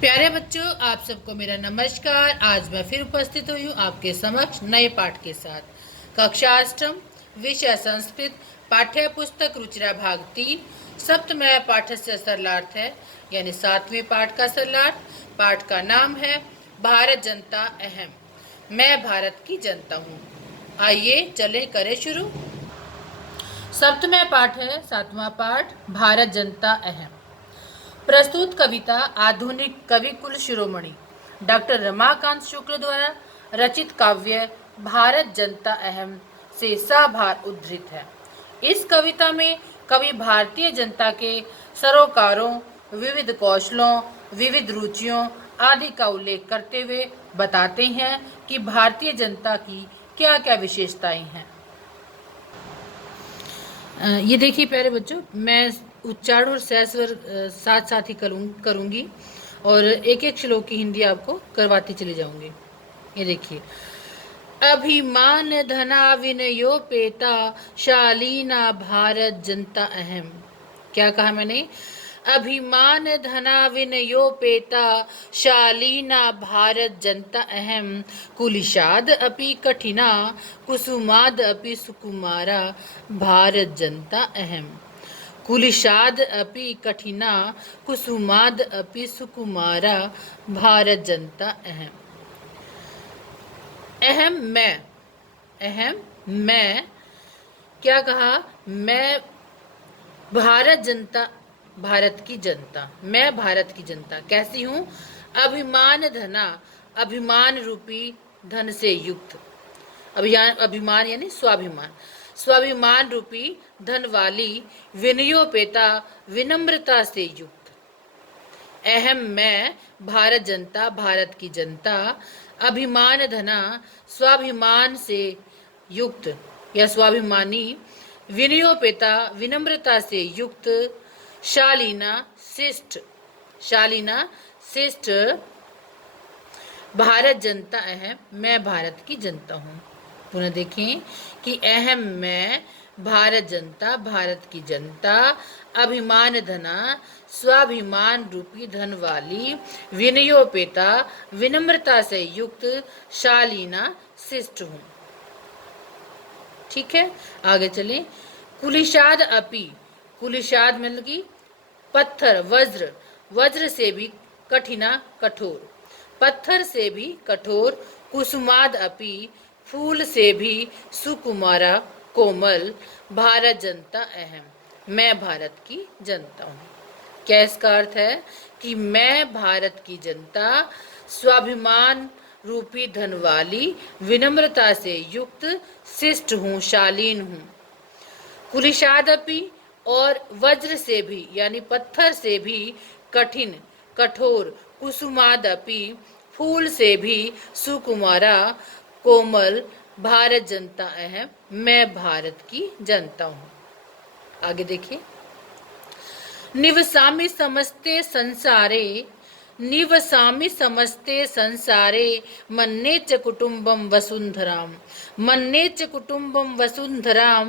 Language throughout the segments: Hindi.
प्यारे बच्चों, आप सबको मेरा नमस्कार। आज मैं फिर उपस्थित हुई हूँ आपके समक्ष नए पाठ के साथ। कक्षा अष्टम, विषय संस्कृत, पाठ्य पुस्तक रुचिरा भाग 3, सप्तमय पाठस्य सरलार्थ है, यानी 7वें पाठ का सरलार्थ। पाठ का नाम है भारत जनता अहम। मैं भारत की जनता हूँ। आइए चले करें शुरू। सप्तमय पाठ है, 7वां पाठ, भारत जनता अहम। प्रस्तुत कविता आधुनिक कवि कुल शिरोमणि डॉक्टर रमाकांत शुक्ल द्वारा रचित काव्य भारत जनता अहम से साभार उद्धृत है। इस कविता में कवि भारतीय जनता के सरोकारों, विविध कौशलों, विविध रुचियों आदि का उल्लेख करते हुए बताते हैं कि भारतीय जनता की क्या क्या विशेषताएं हैं। ये देखिए प्यारे बच्चों, मैं उच्चारण और सहस्वर साथ साथ ही करूँगी और एक एक श्लोक की हिंदी आपको करवाती चली जाऊंगी। ये देखिए, अभिमान धना विनयोपेता शालीना भारत जनता अहम। क्या कहा मैंने? अभिमान धना विनयोपेता शालीना भारत जनता अहम कुलिशाद अपि कठिना कुसुमाद अपि सुकुमारा भारत जनता अहम। कुलिशाद अपि कठिना कुसुमाद अपि सुकुमारा भारत जनता अहम। अहम मैं क्या कहा? मैं भारत जनता, भारत की जनता, मैं भारत की जनता कैसी हूँ? अभिमान धना, अभिमान रूपी धन से युक्त। अभिमान यानी स्वाभिमान, स्वाभिमान रूपी धन वाली, विनयोपेता विनम्रता से युक्त। अहम मैं भारत जनता, भारत की जनता, अभिमान धना स्वाभिमान से युक्त या स्वाभिमानी, विनयोपेता विनम्रता से युक्त, शालीना शिष्ट, शालीना शिष्ट भारत जनता अहम, मैं भारत की जनता हूँ। पुनः देखें कि अहम मैं भारत जनता, भारत की जनता, अभिमान धना स्वाभिमान रूपी धन वाली, विनयोपेता विनम्रता से युक्त, शालीना शिष्ट हूँ। ठीक है, आगे चलें। कुलिशाद अपि, कुलिशाद मतलब कि पत्थर, वज्र, वज्र से भी कठिना कठोर, पत्थर से भी कठोर, कुसुमाद अपि फूल से भी सुकुमारा कोमल, भारत जनता अहम, मैं भारत की जनता हूँ। क्या इसका अर्थ है? कि मैं भारत की जनता, स्वाभिमान रूपी धन वाली, विनम्रता से युक्त, शिष्ट हूँ, शालीन हूँ। कुलिशादपि, और वज्र से भी यानी पत्थर से भी कठिन कठोर, कुसुमादपि फूल से भी सुकुमारा कोमल, भारत जनता अहम, मैं भारत की जनता हूँ। आगे देखिए, निवसामि समस्ते संसारे, निवसामि समस्ते संसारे, मन्ये च कुटुम्बं वसुन्धरां, मन्ये च कुटुम्बं वसुन्धरां,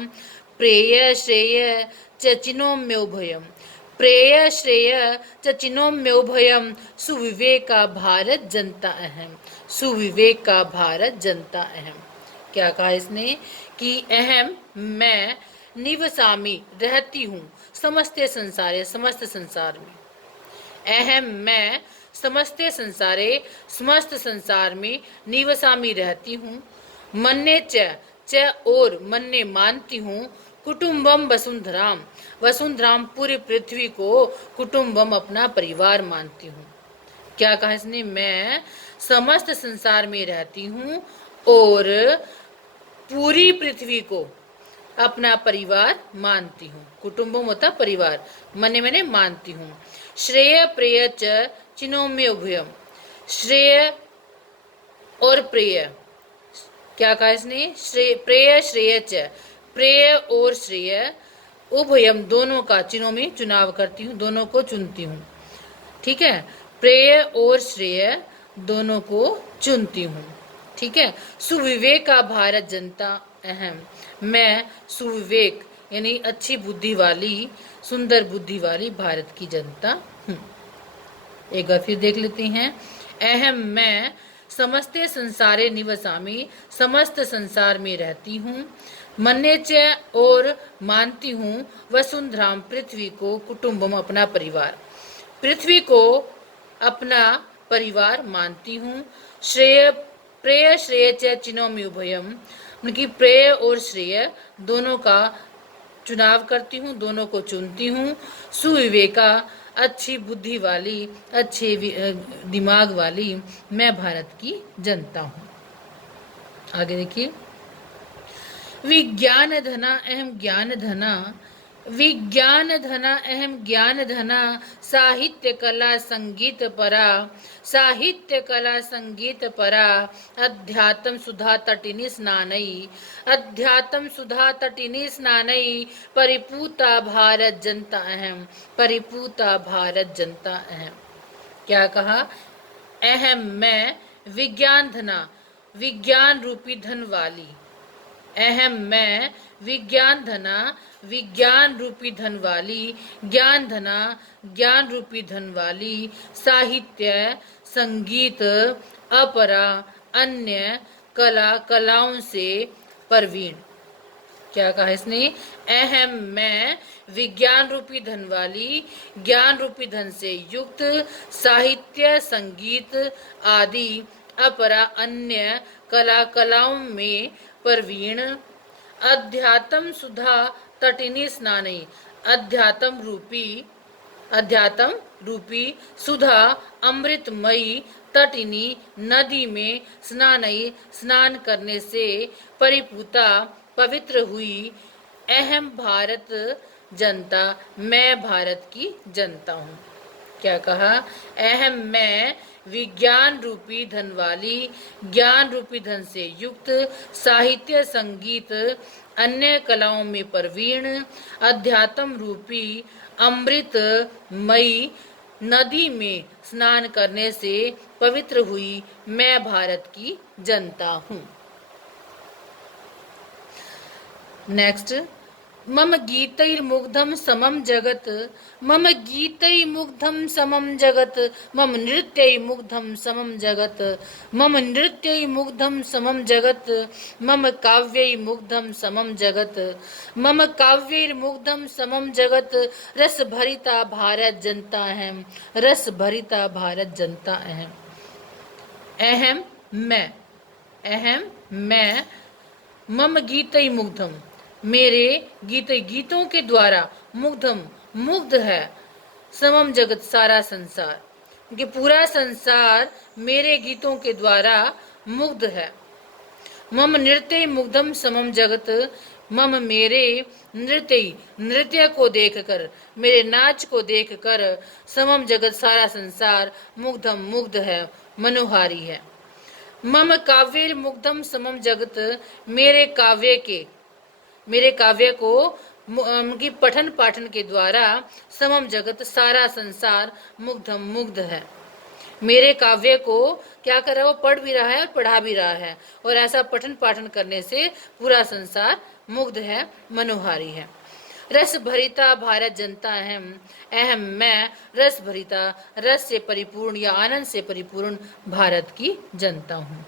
प्रेय श्रेय च चिनोम्योभयं, प्रेय श्रेय च चिनोम्योभयं, सुविवेका भारत जनता अहम, सुविवेका भारत जनता अहम। क्या कहा इसने? कि अहम मैं, निवसामी रहती हूँ, समस्ते संसारे समस्त संसार में, अहम मैं समस्ते संसारे समस्त संसार में, निवसामी रहती हूँ, मन्ने च और मन्ने मानती हूँ, कुटुम्बम वसुंधराम, वसुंधराम पूरी पृथ्वी को, कुटुम्बम अपना परिवार मानती हूँ। क्या कहा इसने? मैं समस्त संसार में रहती हूँ और पूरी पृथ्वी को अपना परिवार मानती हूँ। कुटुम्बम होता परिवार, मने मैंने मानती हूँ। श्रेय प्रेय च चिनोम्य उभयम, श्रेय और प्रेय, क्या कहा इसने? श्रेय प्रेय श्रेय च, प्रेय और श्रेय, उभयम दोनों का, चिन्हों में चुनाव करती हूँ, दोनों को चुनती हूँ। ठीक है, प्रेय और श्रेय दोनों को चुनती हूँ। ठीक है, सुविवेका भारत जनता अहम, मैं सुविवेक यानी अच्छी बुद्धि वाली, सुंदर बुद्धि वाली भारत की जनता हूँ। एक बार फिर देख लेते हैं। अहम मैं समस्ते संसारे निवसामि, समस्त संसार में रहती हूँ। मन्ये च और मानती हूँ, वसुंधराम पृथ्वी को, कुटुंबम अपना परिवार, पृथ्वी को अपना परिवार मानती हूँ। श्रेय प्रेय श्रेय च चिनोमि उभयम, उनकी प्रेय और श्रेय दोनों का चुनाव करती हूँ, दोनों को चुनती हूँ। सुविवेका अच्छी बुद्धि वाली, अच्छे दिमाग वाली मैं भारत की जनता हूँ। आगे देखिए। विज्ञान धना अहम ज्ञान धना, विज्ञान धना अहम ज्ञान धना, साहित्य कला संगीत परा, साहित्य कला संगीत परा, अध्यात्म सुधा तटिनी स्नानई, अध्यात्म सुधा तटिनी स्नानई, परिपूता भारत जनता अहम, परिपूता भारत जनता अहम। क्या कहा? अहम मैं विज्ञान धना, विज्ञान रूपी धन वाली, अहम मैं विज्ञान धना, विज्ञान रूपी धन वाली, ज्ञान धना ज्ञान रूपी धन वाली, साहित्य संगीत अपरा अन्य कला कलाओं से परवीण। क्या कहा इसने? अहम मैं विज्ञान रूपी धन वाली, ज्ञान रूपी धन से युक्त, साहित्य संगीत आदि अपरा अन्य कला कलाओं में परवीण, अध्यात्म सुधा तटिनी स्नानई, अध्यात्म रूपी सुधा अमृतमयी तटिनी नदी में स्नानई स्नान करने से परिपूता पवित्र हुई, अहम भारत जनता मैं भारत की जनता हूँ। क्या कहा? अहम मैं विज्ञान रूपी धन वाली, ज्ञान रूपी धन से युक्त, साहित्य संगीत अन्य कलाओं में परवीण, अध्यात्म रूपी अमृतमयी नदी में स्नान करने से पवित्र हुई मैं भारत की जनता हूँ। नेक्स्ट। मम गीतैर्मुग्धं समं जगत, मम गीतैर्मुग्धं समं जगत, मम नृत्यैर्मुग्धं समं जगत, मम नृत्यैर्मुग्धं समं जगत, मम काव्यैर्मुग्धं समं जगत, मम काव्यैर्मुग्धं समं जगत, रस भरिता भारत जनता अहम, रस भरिता भारत जनता अहम। अहम मैं, अहम मैं, मम गीतैर्मुग्धं मेरे गीतों के द्वारा, मुग्धम मुग्ध है, समम जगत सारा संसार, क्योंकि पूरा संसार मेरे गीतों के द्वारा मुग्ध है। मम नृत्य मुग्धम समम जगत, मम मेरे नृत्य को देखकर, मेरे नाच को देखकर, समम जगत सारा संसार मुग्धम मुग्ध है, मनोहारी है। मम काव्य मुग्धम समम जगत मेरे काव्य को उनकी पठन पाठन के द्वारा समम जगत सारा संसार मुग्धम मुग्ध है। मेरे काव्य को क्या कर रहा है? वो पढ़ भी रहा है और पढ़ा भी रहा है, और ऐसा पठन पाठन करने से पूरा संसार मुग्ध है, मनोहारी है। रस भरिता भारत जनता अहम, अहम मैं रस भरिता, रस से परिपूर्ण या आनंद से परिपूर्ण भारत की जनता हूँ।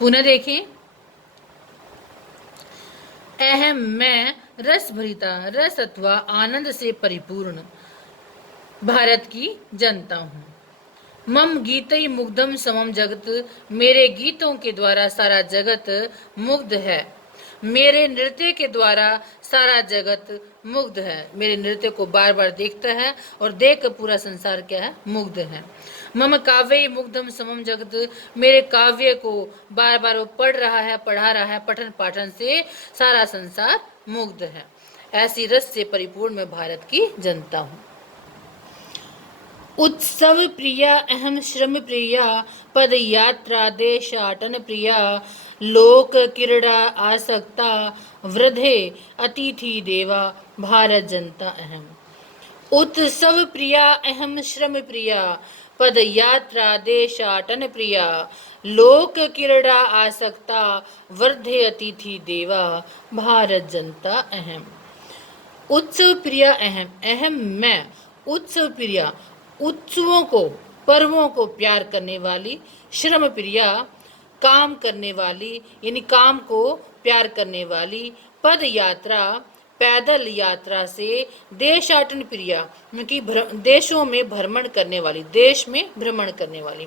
पुनः देखिए। अहम मैं रस भरिता, रस अथवा आनंद से परिपूर्ण भारत की जनता हूँ। मम गीतई मुग्धम समम जगत, मेरे गीतों के द्वारा सारा जगत मुग्ध है। मेरे नृत्य के द्वारा सारा जगत मुग्ध है। मेरे नृत्य को बार बार देखता है और देख पूरा संसार क्या है? मुग्ध है। मम काव्य मुग्धम समम जगत, मेरे काव्य को बार बार वो पढ़ रहा है, पढ़ा रहा है, पठन पाठन से सारा संसार मुग्ध है। ऐसी रस से परिपूर्ण मैं भारत की जनता हूँ। उत्सव प्रिया अहम श्रम प्रिया, पद यात्रा देशाटन प्रिया, लोक क्रीड़ा आसक्ता, वृद्धे अतिथि देवा भारत जनता अहम। उत्सव प्रिया अहम श्रम प्रिया, पद यात्रा देशाटन प्रिया, लोक क्रीड़ा आसक्ता, वृद्धे अतिथि देवा भारत जनता अहम। उत्सव प्रिया अहम, अहम मैं उत्सव प्रिया, उत्सवों को, पर्वों को प्यार करने वाली, श्रम प्रिया, काम करने वाली, यानी काम को प्यार करने वाली, पद यात्रा, पैदल यात्रा से, देशाटन प्रिया, उनकी देशों में भ्रमण करने वाली, देश में भ्रमण करने वाली,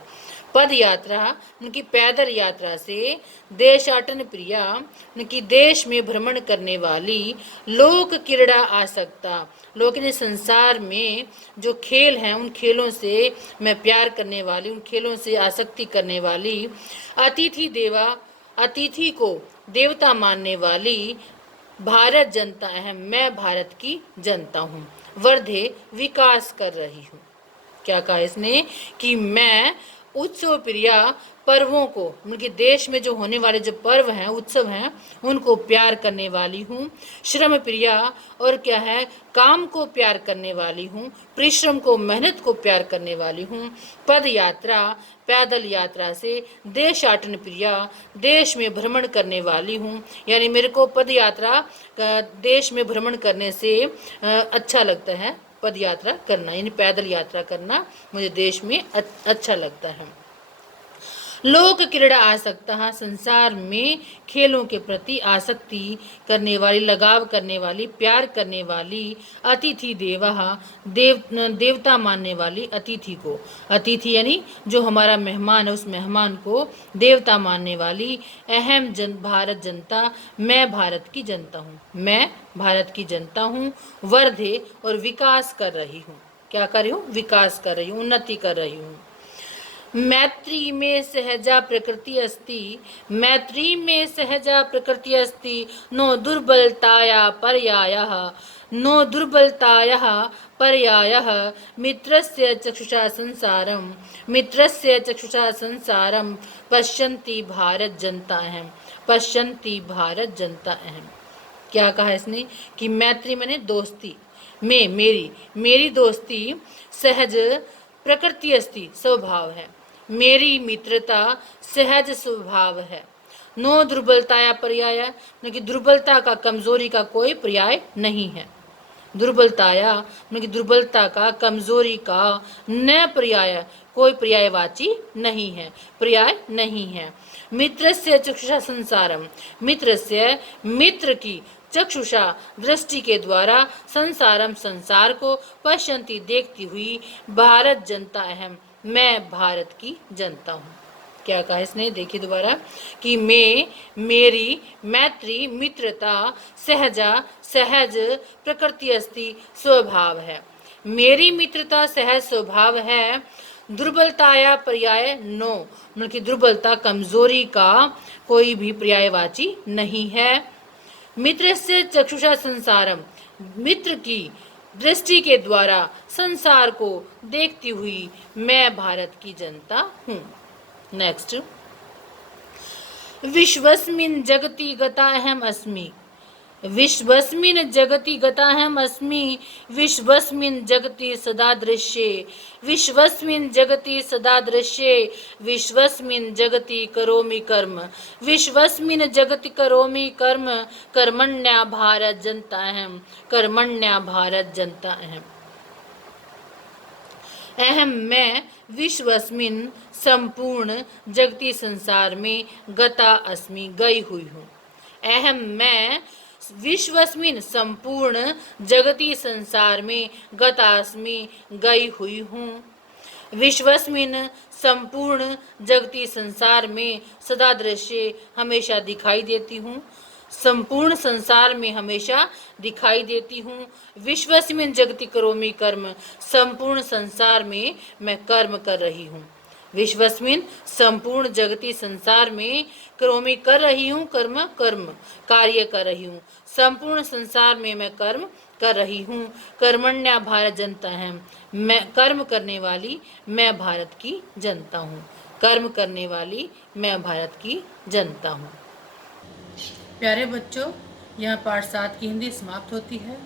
पद यात्रा उनकी पैदल यात्रा से, देशाटन प्रिया उनकी देश में भ्रमण करने वाली, लोक क्रीड़ा आसक्ता, लोक ने संसार में जो खेल हैं उन खेलों से मैं प्यार करने वाली, उन खेलों से आसक्ति करने वाली, अतिथि देवा, अतिथि को देवता मानने वाली, भारत जनता अहम, मैं भारत की जनता हूँ, वर्धे विकास कर रही हूँ। क्या कहा इसने कि मैं उत्सव प्रिया, पर्वों को, उनके देश में जो होने वाले जो पर्व हैं, उत्सव हैं, उनको प्यार करने वाली हूँ, श्रम प्रिया, और क्या है, काम को प्यार करने वाली हूँ, परिश्रम को, मेहनत को प्यार करने वाली हूँ, पद यात्रा, पैदल यात्रा से, देशाटन प्रिया, देश में भ्रमण करने वाली हूँ, यानी मेरे को पद यात्रा देश में भ्रमण करने से अच्छा लगता है, पद यात्रा करना यानी पैदल यात्रा करना मुझे देश में अच्छा लगता है। लोक क्रीड़ा आसक्ता, संसार में खेलों के प्रति आसक्ति करने वाली, लगाव करने वाली, प्यार करने वाली, अतिथि देवा, देवता मानने वाली, अतिथि को, अतिथि यानी जो हमारा मेहमान है उस मेहमान को देवता मानने वाली, अहम भारत जनता, मैं भारत की जनता हूँ, मैं भारत की जनता हूँ, वर्धे और विकास कर रही हूँ। क्या कर रही हूँ? विकास कर रही हूँ, उन्नति कर रही हूँ। मैत्री में सहजा प्रकृति अस्ति, मैत्री में सहजा प्रकृति अस्ति, नो दुर्बलताया पर्यायः, नो दुर्बलताया पर्यायः, मित्रस्य चक्षुषा संसारम, मित्रस्य चक्षुषा संसारम, पश्यन्ति भारत जनता अहम, पश्यन्ति भारत जनता अहम। क्या कहा इसने कि मैत्री मैंने दोस्ती में, मेरी दोस्ती, सहज प्रकृति अस्ति स्वभाव है, मेरी मित्रता सहज स्वभाव है, नो दुर्बलताया पर्याय, क्योंकि दुर्बलता का, कमजोरी का कोई पर्याय नहीं है, दुर्बलताया क्योंकि दुर्बलता का, कमजोरी का, न पर्याय, कोई पर्यायवाची नहीं है, पर्याय नहीं है। मित्रस्य चक्षुषा संसारम, मित्रस्य मित्र की, चक्षुषा दृष्टि के द्वारा, संसारम संसार को, पश्यंती देखती हुई, भारत जनता अहम, मैं भारत की जनता हूँ। क्या कहा इसने? देखिए दोबारा कि मैं, मेरी, मैत्री, मित्रता, सहजा, सहज, प्रकृति अस्ति, स्वभाव है, मेरी मित्रता सहज स्वभाव है, दुर्बलताया पर्याय नो, उनकी दुर्बलता, कमजोरी का कोई भी पर्यायवाची नहीं है। मित्र से चक्षुषा संसारम, मित्र की दृष्टि के द्वारा संसार को देखती हुई मैं भारत की जनता हूँ। नेक्स्ट, विश्वस्मिन् जगति गता अहम अस्मि, विश्वस्मिन् जगति गताहम अस्मि, विश्वस्मिन् जगति सदा दृश्ये, विश्वस्मिन् जगति सदा दृश्ये, विश्वस्मिन् जगति करोमि कर्म, विश्वस्मिन् जगति करोमि कर्म, कर्मण्या भारत जनता अहम, कर्मण्या भारत जनता अहम। अहम मैं, विश्वस्मिन् संपूर्ण जगती संसार में, गता अस्मि गई हुई हूँ। अहम मैं, विश्वस्मिन संपूर्ण जगती संसार में, गतास्मि गई हुई हूँ। विश्वस्मिन संपूर्ण जगती संसार में, सदा दृश्य हमेशा दिखाई देती हूँ, संपूर्ण संसार में हमेशा दिखाई देती हूँ। विश्वस्मिन जगति करोमि कर्म, संपूर्ण संसार में मैं कर्म कर रही हूँ। विश्वस्मिन संपूर्ण जगती संसार में, करोमि कर रही हूँ, कर्म कर्म कार्य कर रही हूँ, संपूर्ण संसार में मैं कर्म कर रही हूँ। कर्मण्या भारत जनता है, मैं कर्म करने वाली, मैं भारत की जनता हूँ, कर्म करने वाली मैं भारत की जनता हूँ। प्यारे बच्चों, यहाँ पाठ 7 की हिंदी समाप्त होती है।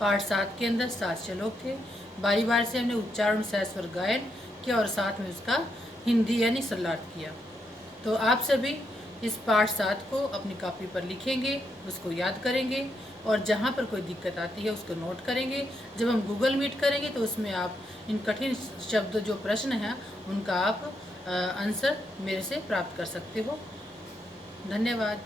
पाठ 7 के अंदर 7 श्लोक थे, बारी बारी से हमने उच्चारण सह स्वर गायन किया और साथ में उसका हिंदी यानी सरलार्थ किया। तो आप सभी इस पाठ 7 को अपनी कॉपी पर लिखेंगे, उसको याद करेंगे और जहाँ पर कोई दिक्कत आती है उसको नोट करेंगे। जब हम गूगल मीट करेंगे तो उसमें आप इन कठिन शब्द जो प्रश्न हैं उनका आप आंसर मेरे से प्राप्त कर सकते हो। धन्यवाद।